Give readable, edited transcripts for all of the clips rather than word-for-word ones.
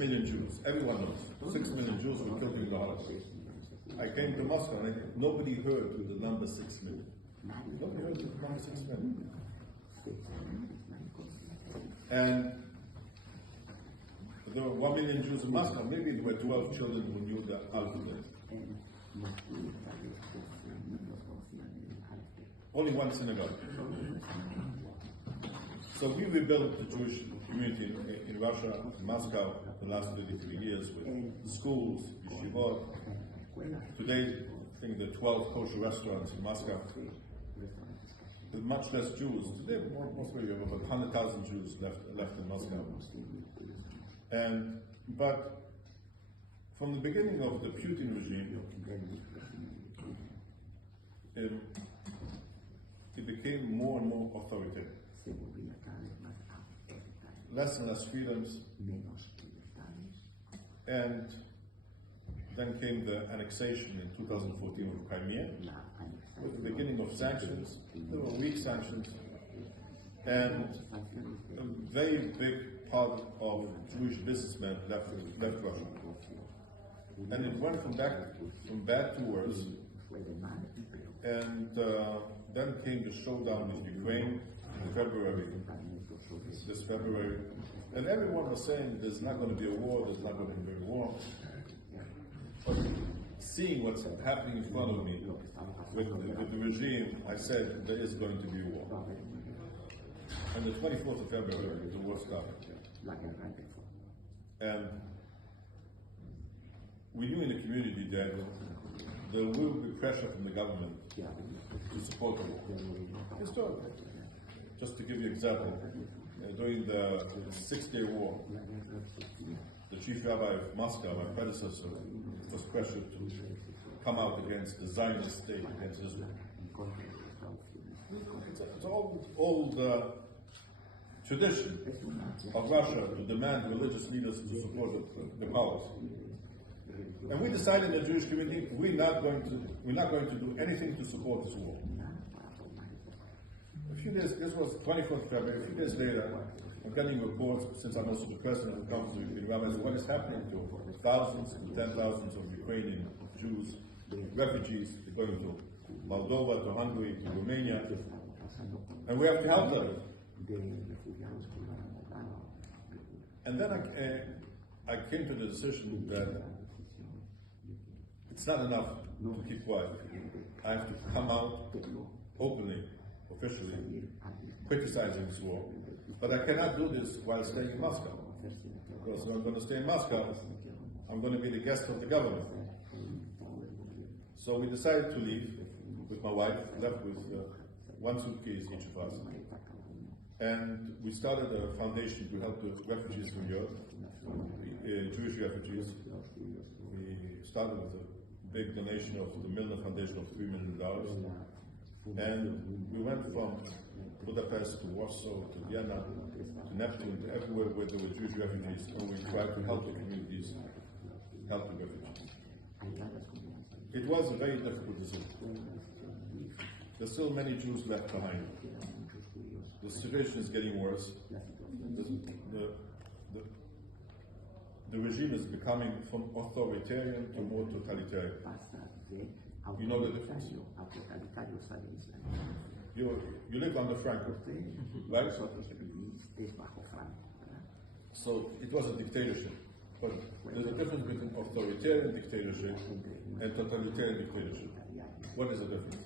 million Jews. Everyone knows. 6 million Jews were killed in the Holocaust. I came to Moscow and nobody heard the number 6 million. Nobody heard the number 6 million. And there were 1 million Jews in Moscow. Maybe there were 12 children who knew the alphabet. Only one synagogue. So we rebuilt the Jewish community in Russia, in Moscow, the last 33 years with schools, yeshivot. Today, I think there are 12 kosher restaurants in Moscow. With much less Jews. Today, mostly we have about 100,000 Jews left in Moscow. But from the beginning of the Putin regime, it became more and more authoritarian. Less and less freedoms. And then came the annexation in 2014 of Crimea, with the beginning of sanctions. There were weak sanctions, and a very big part of Jewish businessmen left Russia. And it went from bad to worse. And then came the showdown with Ukraine in February, this February. And everyone was saying there's not going to be a war, there's not going to be a war. But seeing what's happening in front of me with the regime, I said there is going to be a war. And the 24th of February, the war started. And we knew in the community that there will be pressure from the government to support the war. Historically. Just to give you an example, during the 6-day war, the chief rabbi of Moscow, my predecessor, was pressured to come out against the Zionist state, against Israel. It's old tradition of Russia to demand religious leaders to support the powers. And we decided in the Jewish community we're not going to do anything to support this war. A few days, this was 24th February, a few days later, I'm getting reports, since I'm also the president of the Conference of Rabbis, what is happening to thousands and 10,000s of Ukrainian Jews, refugees, they're going to Moldova, to Hungary, to Romania, and we have to help them. And then I came to the decision that it's not enough to keep quiet. I have to come out openly, officially, criticizing this war. But I cannot do this while staying in Moscow. Because if I'm going to stay in Moscow, I'm going to be the guest of the government. So we decided to leave with my wife, left with one suitcase each of us. And we started a foundation to help the refugees from Europe, Jewish refugees. We started with a big donation of the Milner Foundation of $3 million. And we went from Budapest to Warsaw to Vienna to Neptune, to everywhere where there were Jewish refugees, and we tried to help the communities, help the refugees. It was a very difficult decision. There's still many Jews left behind. The situation is getting worse. The regime is becoming from authoritarian to more totalitarian. You know the difference? You live under Franco, right? So it was a dictatorship. But there's a difference between authoritarian dictatorship and totalitarian dictatorship. What is the difference?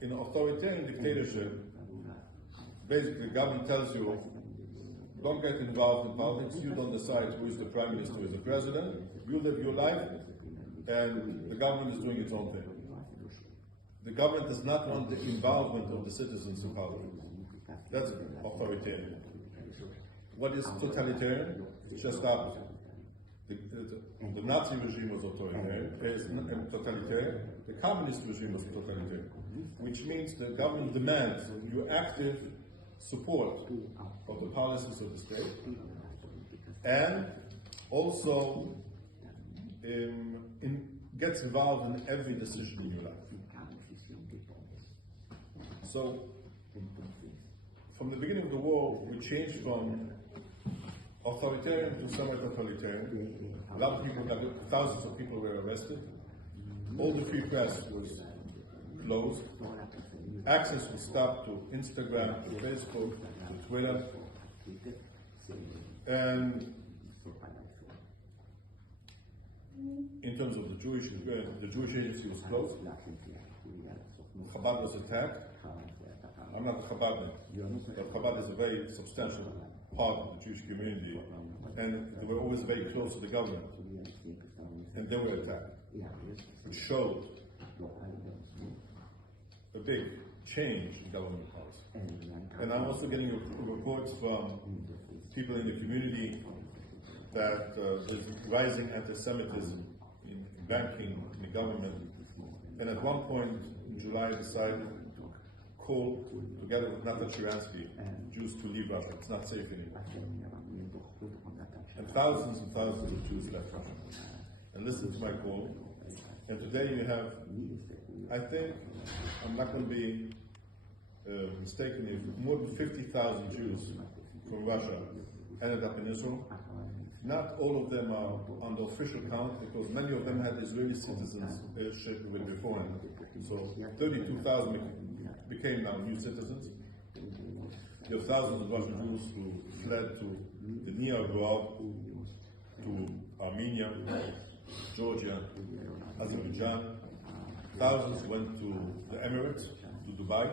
In authoritarian dictatorship, basically the government tells you, don't get involved in politics, you don't decide who is the prime minister, who is the president, you live your life, and the government is doing its own thing. The government does not want the involvement of the citizens in politics. That's authoritarian. What is totalitarian? It's just opposite. The Nazi regime was totalitarian. The communist regime was totalitarian, which means the government demands your active support of the policies of the state, and also gets involved in every decision in your life. So, from the beginning of the war, we changed from authoritarian to semi-totalitarian. A lot of people, thousands of people were arrested. All the free press was closed. Access was stopped to Instagram, to Facebook, to Twitter. And in terms of the Jewish agency was closed. Chabad was attacked. I'm not a Chabadnik, but Chabad is a very substantial part of the Jewish community, and they were always very close to the government, and they were attacked, which showed a big change in government policy. And I'm also getting reports from people in the community that there's rising anti-Semitism in banking, in the government, and at one point in July decided call, together with Natan Sharansky, Jews to leave Russia. It's not safe anymore. And thousands of Jews left Russia and listened to my call. And today you have, I think, I'm not going to be mistaken if more than 50,000 Jews from Russia ended up in Israel. Not all of them are on the official count because many of them had Israeli citizenship beforehand. So 32,000 became now new citizens. There are thousands of Russian Jews who fled to the near abroad, to Armenia, Georgia, Azerbaijan. Thousands went to the Emirates, to Dubai.